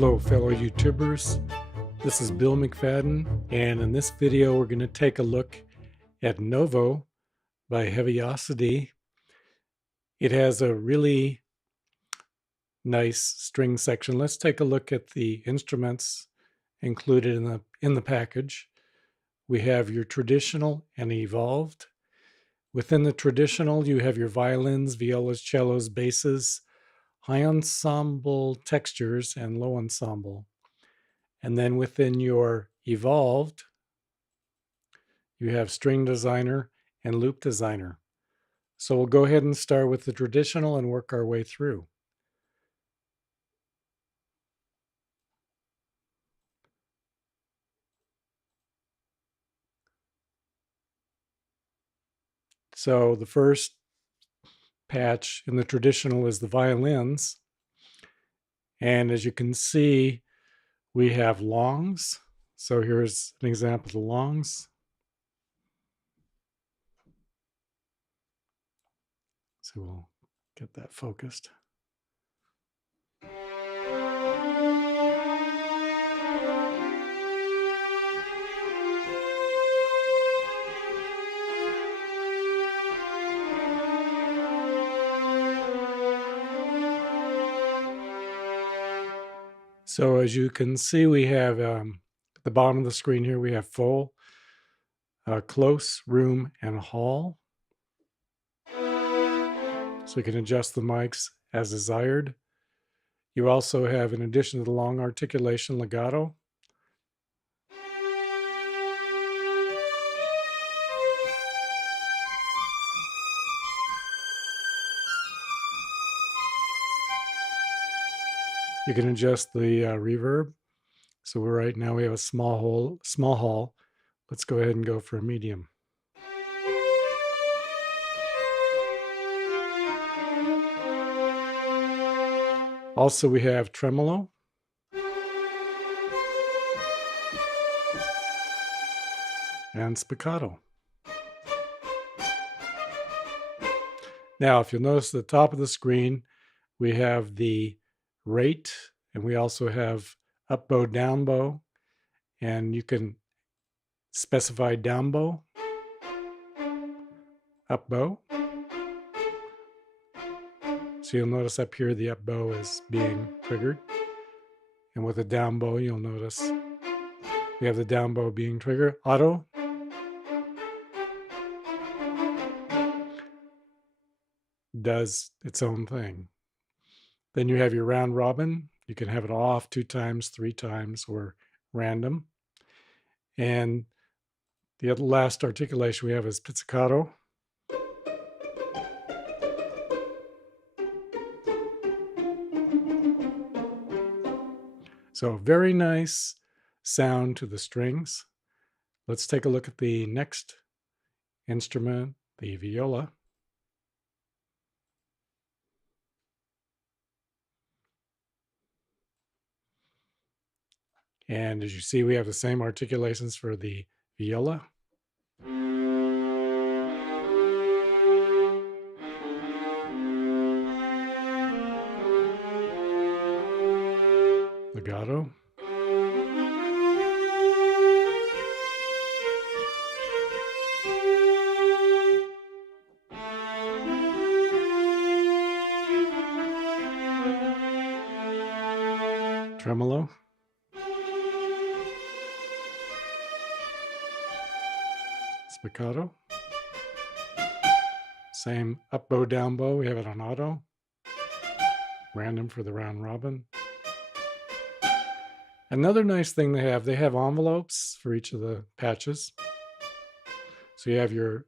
Hello fellow YouTubers, this is Bill McFadden, and in this video we're going to take a look at Novo by Heavyocity. It has a really nice string section. Let's take a look at the instruments included in the package. We have your traditional and evolved. Within the traditional you have your violins, violas, cellos, basses, high ensemble textures, and low ensemble. And then within your evolved, you have string designer and loop designer. So we'll go ahead and start with the traditional and work our way through. So the first patch in the traditional is the violins. And as you can see, we have longs. So here's an example of the longs. So we'll get that focused. So as you can see, we have at the bottom of the screen here, we have full, close, room, and hall. So you can adjust the mics as desired. You also have, in addition to the long articulation, legato. You can adjust the reverb. So right now we have a small hall. Let's go ahead and go for a medium. Also, we have tremolo. And spiccato. Now, if you'll notice at the top of the screen, we have the rate, and we also have up bow, down bow, and you can specify down bow, up bow. So you'll notice up here the up bow is being triggered. And with the down bow, you'll notice we have the down bow being triggered. Auto. Does its own thing. Then you have your round robin. You can have it off 2 times, 3 times, or random. And the last articulation we have is pizzicato. So very nice sound to the strings. Let's take a look at the next instrument, the viola. And as you see, we have the same articulations for the viola. Legato. Tremolo. Spiccato. Same up bow, down bow. We have it on auto. Random for the round robin. Another nice thing they have envelopes for each of the patches. So you have your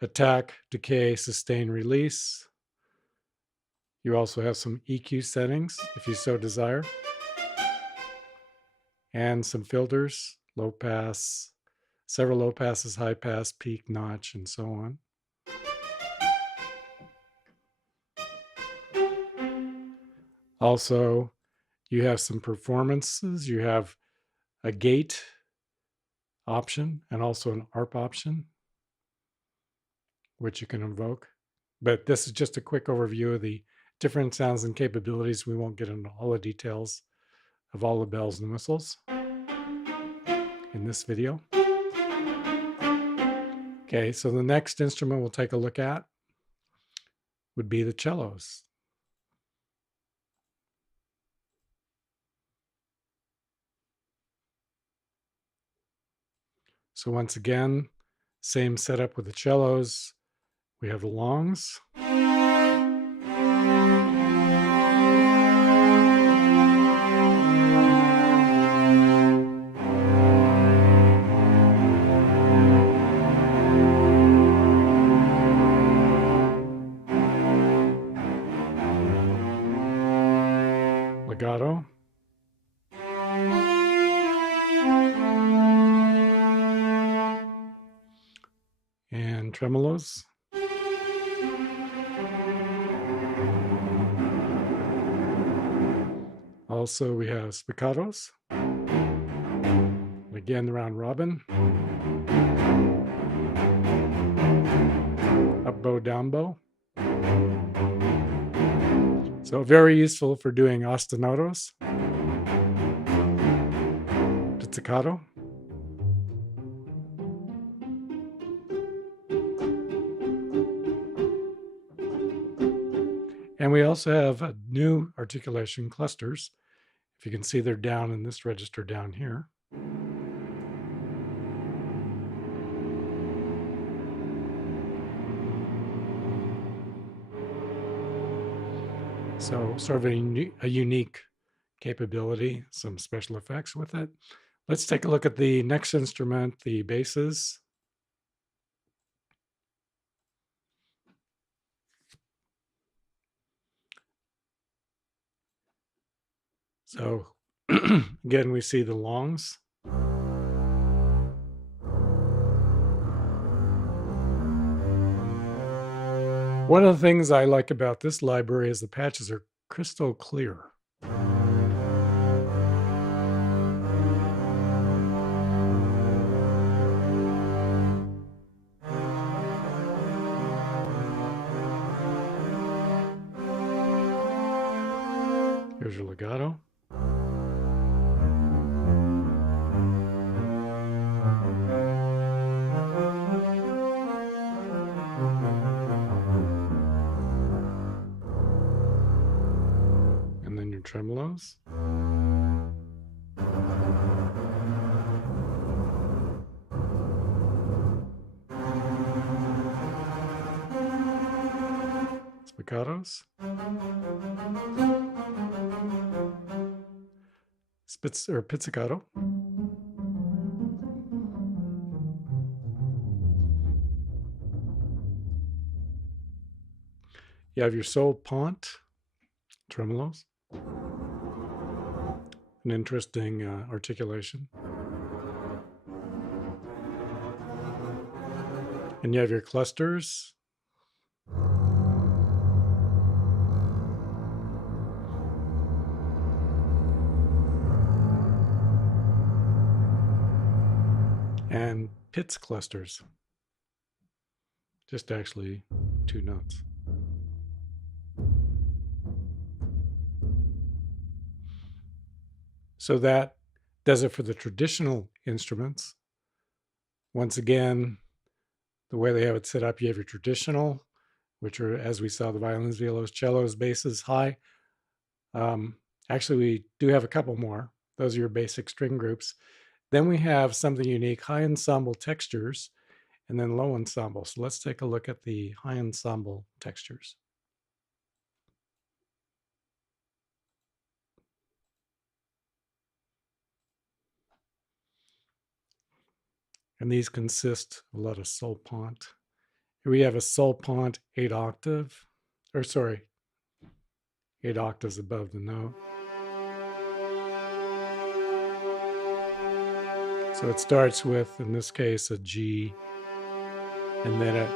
attack, decay, sustain, release. You also have some EQ settings if you so desire. And some filters, low pass, several low passes, high pass, peak, notch, and so on. Also, you have some performances. You have a gate option and also an ARP option, which you can invoke. But this is just a quick overview of the different sounds and capabilities. We won't get into all the details of all the bells and whistles in this video. Okay, so the next instrument we'll take a look at would be the cellos. So once again, same setup with the cellos. We have the longs. Legato. And tremolos. Also, we have spiccatos. Again, the round robin. Up bow, down bow. So very useful for doing ostinatos. Pizzicato. And we also have new articulation clusters. If you can see, they're down in this register down here. So sort of a unique capability, some special effects with it. Let's take a look at the next instrument, the basses. So again, we see the longs. One of the things I like about this library is the patches are crystal clear. Here's your legato. And then your tremolos. Spiccatos. Pizzicato. You have your sol pont, tremolos. An interesting articulation. And you have your clusters. And Pitts clusters. Just actually 2 notes. So that does it for the traditional instruments. Once again, the way they have it set up, you have your traditional, which are, as we saw, the violins, violas, cellos, basses, high. Actually, we do have a couple more. Those are your basic string groups. Then we have something unique, high ensemble textures, and then low ensemble. So let's take a look at the high ensemble textures. And these consist of a lot of sol pont. Here we have a sol pont 8 octave, 8 octaves above the note. So it starts with, in this case, a G, and then it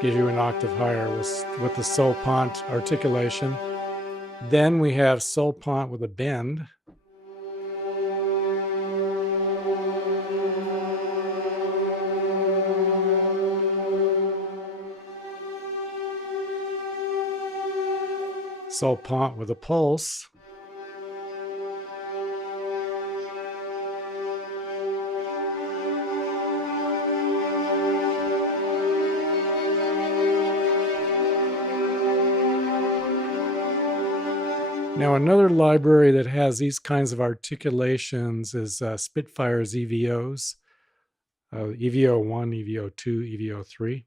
gives you an octave higher with the sol pont articulation. Then we have sol pont with a bend. Sol pont with a pulse. Now, another library that has these kinds of articulations is Spitfire's EVOs, EVO1, EVO2, EVO3.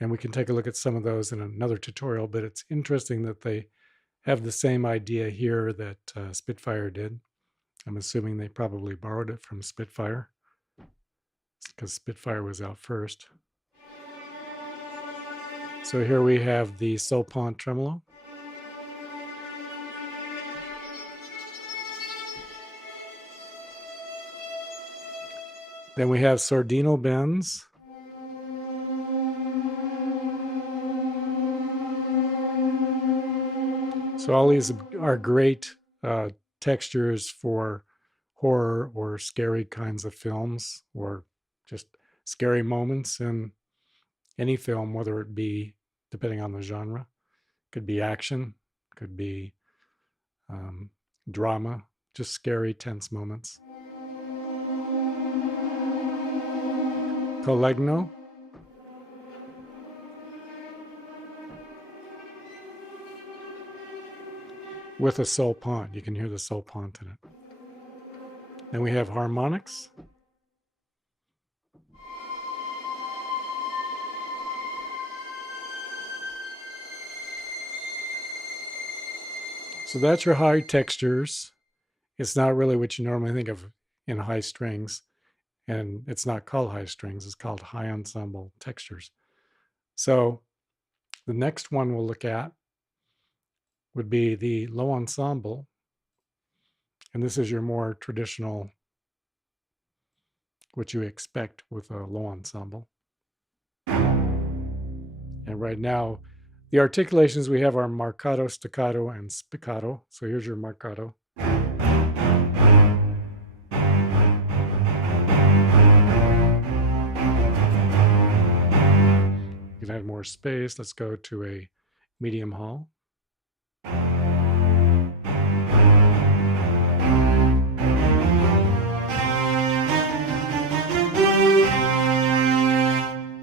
And we can take a look at some of those in another tutorial, but it's interesting that they have the same idea here that Spitfire did. I'm assuming they probably borrowed it from Spitfire because Spitfire was out first. So here we have the Sopont tremolo. Then we have Sordino bends. So all these are great textures for horror or scary kinds of films, or just scary moments in any film, whether it be, depending on the genre, could be action, could be drama, just scary, tense moments. Collegno. With a Sopont. You can hear the Sopont in it. Then we have harmonics. So that's your high textures. It's not really what you normally think of in high strings. And it's not called high strings, it's called high ensemble textures. So the next one we'll look at would be the low ensemble. And this is your more traditional, what you expect with a low ensemble. And right now, the articulations we have are marcato, staccato, and spiccato. So here's your marcato. You can add more space. Let's go to a medium hall.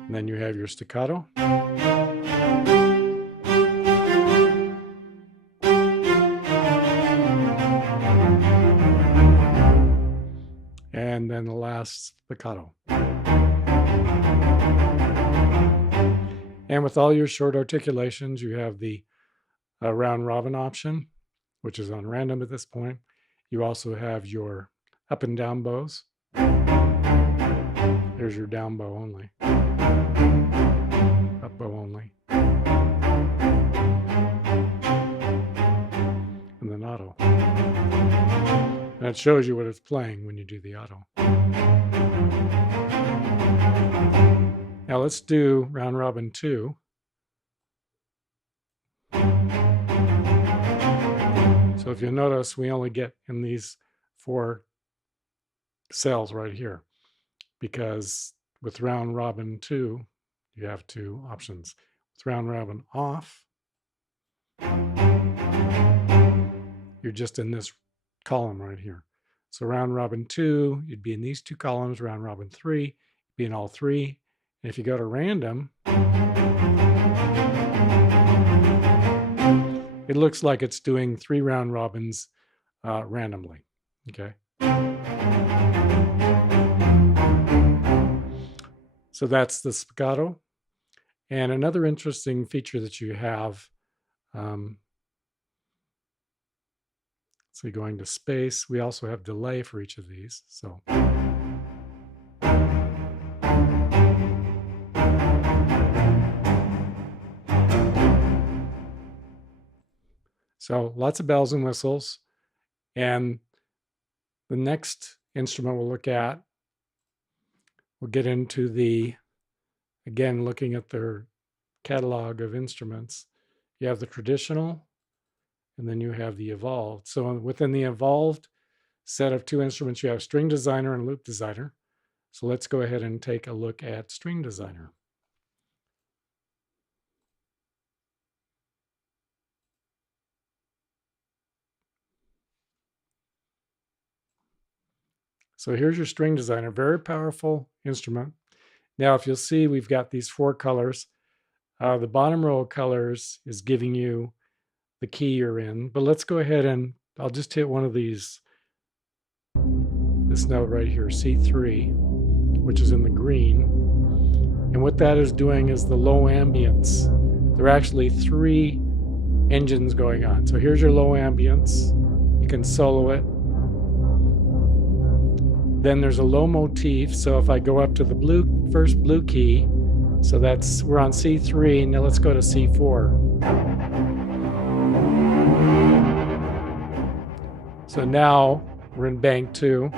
And then you have your staccato. And then the last spiccato. And with all your short articulations, you have the round robin option, which is on random at this point. You also have your up and down bows. There's your down bow only. Up bow only. And then auto. And it shows you what it's playing when you do the auto. Now let's do round robin 2. So if you notice, we only get in these 4 cells right here, because with round robin 2, you have 2 options. With round robin off, you're just in this column right here. So round robin 2, you'd be in these 2 columns. Round robin 3, you'd be in all 3. And if you go to random, it looks like it's doing 3 round robins randomly. Okay. So that's the spiccato. And another interesting feature that you have, so going to space, we also have delay for each of these. So lots of bells and whistles. And the next instrument we'll look at, we'll get into the, again, looking at their catalog of instruments. You have the traditional, and then you have the evolved. So within the evolved set of 2 instruments, you have string designer and loop designer. So let's go ahead and take a look at string designer. So here's your string designer, very powerful instrument. Now, if you'll see, we've got these 4 colors. The bottom row of colors is giving you the key you're in. But let's go ahead and I'll just hit one of these, this note right here, C3, which is in the green. And what that is doing is the low ambience. There are actually 3 engines going on. So here's your low ambience. You can solo it. Then there's a low motif. So if I go up to the first blue key, so we're on C3. Now let's go to C4. So now we're in bank 2.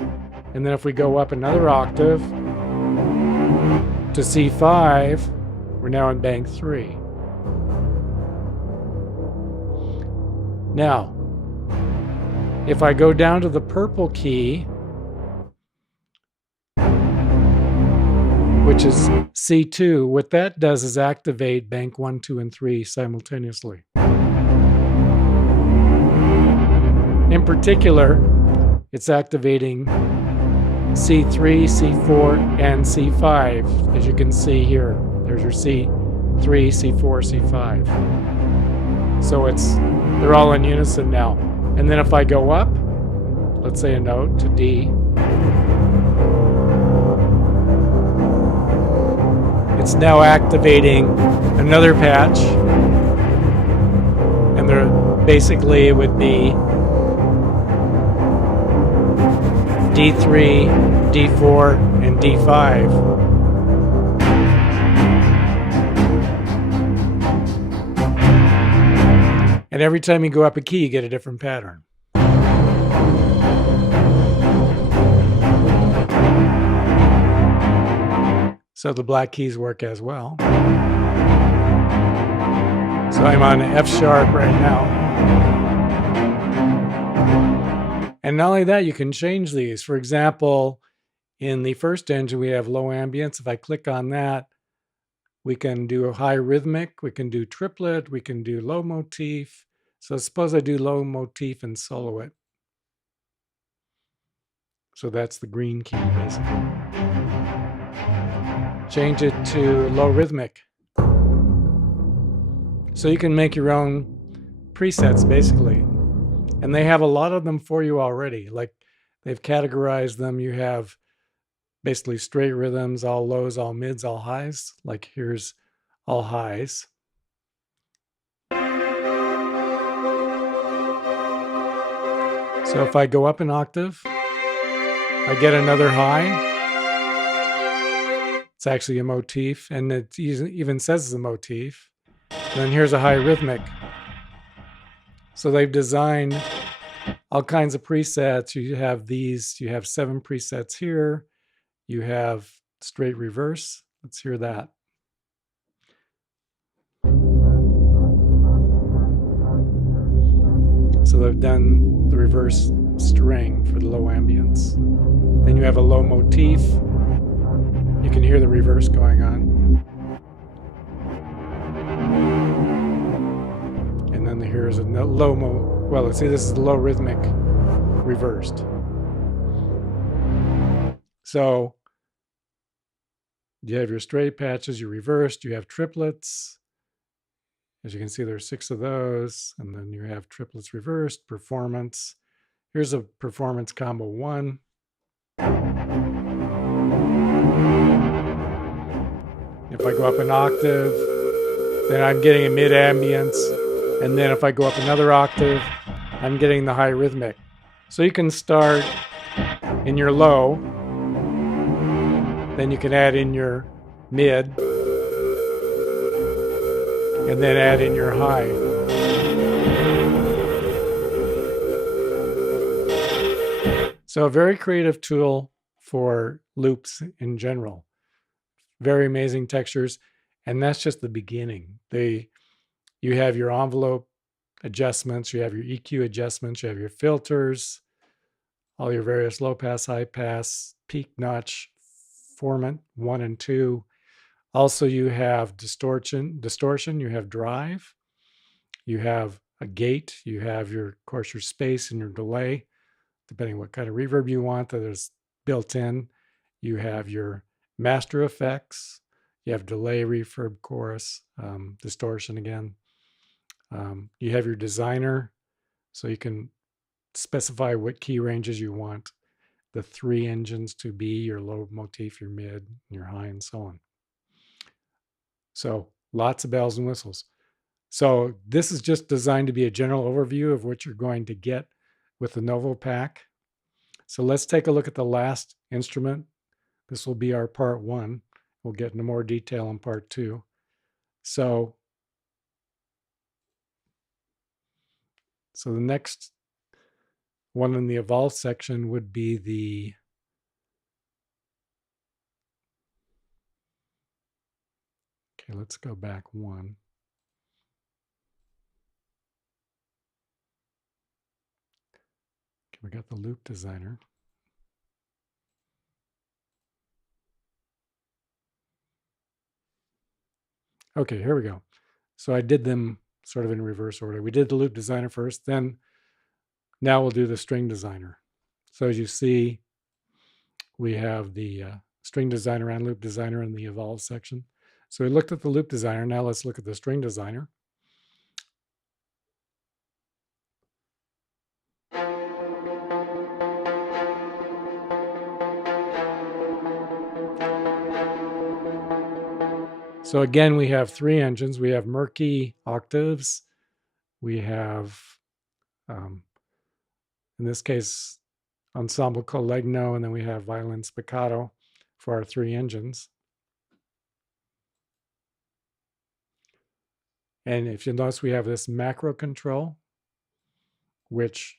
And then if we go up another octave to C5, we're now in bank 3. Now, if I go down to the purple key, which is C2, what that does is activate bank 1, 2, and 3 simultaneously. In particular, it's activating C3, C4, and C5. As you can see here, there's your C3, C4, C5. So they're all in unison now. And then if I go up, let's say a note to D, it's now activating another patch. And basically it would be D3, D4, and D5. And every time you go up a key, you get a different pattern. So the black keys work as well. So I'm on F sharp right now. And not only that, you can change these. For example, in the first engine, we have low ambience. If I click on that, we can do a high rhythmic, we can do triplet, we can do low motif. So suppose I do low motif and solo it. So that's the green key, basically. Change it to low rhythmic. So you can make your own presets, basically. And they have a lot of them for you already. Like they've categorized them. You have basically straight rhythms, all lows, all mids, all highs. Like here's all highs. So if I go up an octave, I get another high. It's actually a motif, and it even says it's a motif. And then here's a high rhythmic. So they've designed all kinds of presets. You have these, you have 7 presets here. You have straight reverse. Let's hear that. So they've done the reverse string for the low ambience. Then you have a low motif. You can hear the reverse going on. And then here's a low well, let's see, this is the low rhythmic reversed. So you have your straight patches, your reversed, you have triplets. As you can see, there's 6 of those. And then you have triplets reversed, performance. Here's a performance combo 1. If I go up an octave, then I'm getting a mid ambience. And then if I go up another octave, I'm getting the high rhythmic. So you can start in your low, then you can add in your mid, and then add in your high. So a very creative tool for loops in general. Very amazing textures, and that's just the beginning. You have your envelope adjustments, you have your EQ adjustments, you have your filters, all your various low pass, high pass, peak notch, formant 1 and 2. Also, you have distortion, you have drive, you have a gate, you have of course, your space and your delay, depending what kind of reverb you want that is built in. You have your master effects, you have delay, reverb, chorus, distortion again. You have your designer, so you can specify what key ranges you want the three engines to be, your low motif, your mid, your high, and so on. So lots of bells and whistles. So this is just designed to be a general overview of what you're going to get with the Novo pack. So let's take a look at the last instrument. This will be our part one. We'll get into more detail in part two. So the next one in the evolve section would be the okay, let's go back one. Okay, we got the loop designer. Okay, here we go. So I did them sort of in reverse order. We did the loop designer first, then now we'll do the string designer. So as you see, we have the string designer and loop designer in the evolve section. So we looked at the loop designer. Now let's look at the string designer. So again, we have three engines. We have murky octaves. We have, in this case, ensemble collegno, and then we have violin spiccato for our three engines. And if you'll notice, we have this macro control, which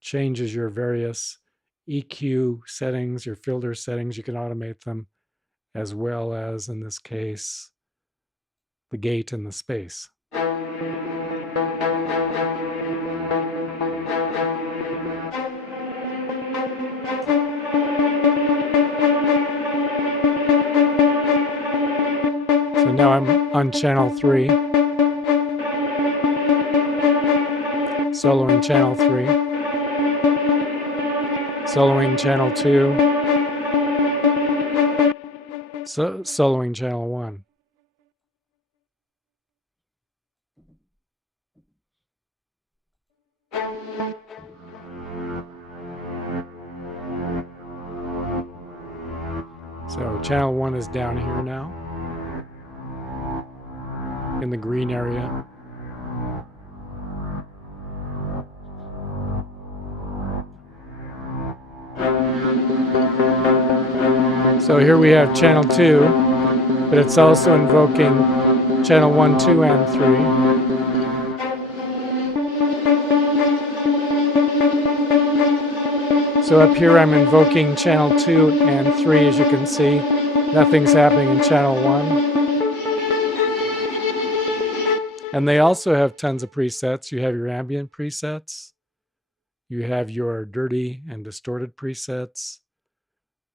changes your various EQ settings, your filter settings. You can automate them, as well as, in this case, the gate and the space. So now I'm on channel 3, soloing channel 3, soloing channel 2, soloing channel 1. So channel 1 is down here now in the green area. So here we have channel 2, but it's also invoking channel 1, 2, and 3. So up here I'm invoking channel 2 and 3, as you can see. Nothing's happening in channel 1. And they also have tons of presets. You have your ambient presets. You have your dirty and distorted presets.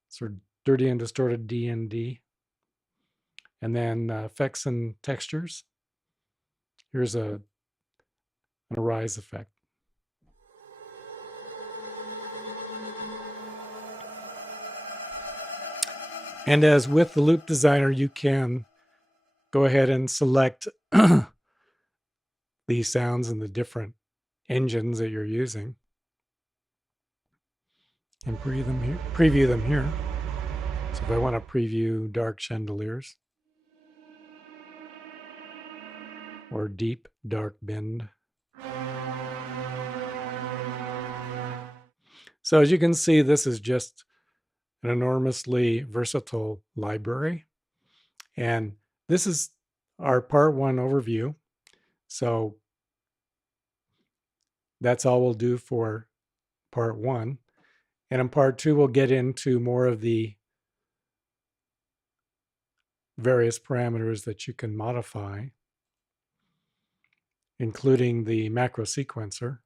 So dirty and distorted D and D. And then effects and textures. Here's an arise effect. And as with the loop designer, you can go ahead and select these sounds and the different engines that you're using and preview them here. So if I want to preview dark chandeliers or deep dark bend. So as you can see, this is just an enormously versatile library. And this is our part 1 overview. So that's all we'll do for part 1. And in part 2, we'll get into more of the various parameters that you can modify, including the macro sequencer.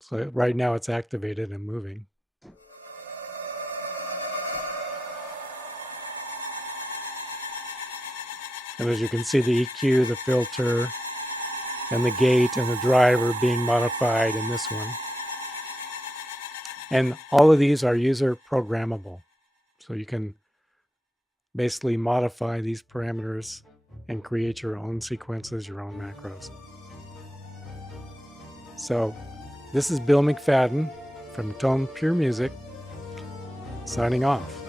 So right now it's activated and moving. And as you can see, the EQ, the filter, and the gate and the driver being modified in this one. And all of these are user programmable. So you can basically modify these parameters and create your own sequences, your own macros. So this is Bill McFadden from Tone Pure Music, signing off.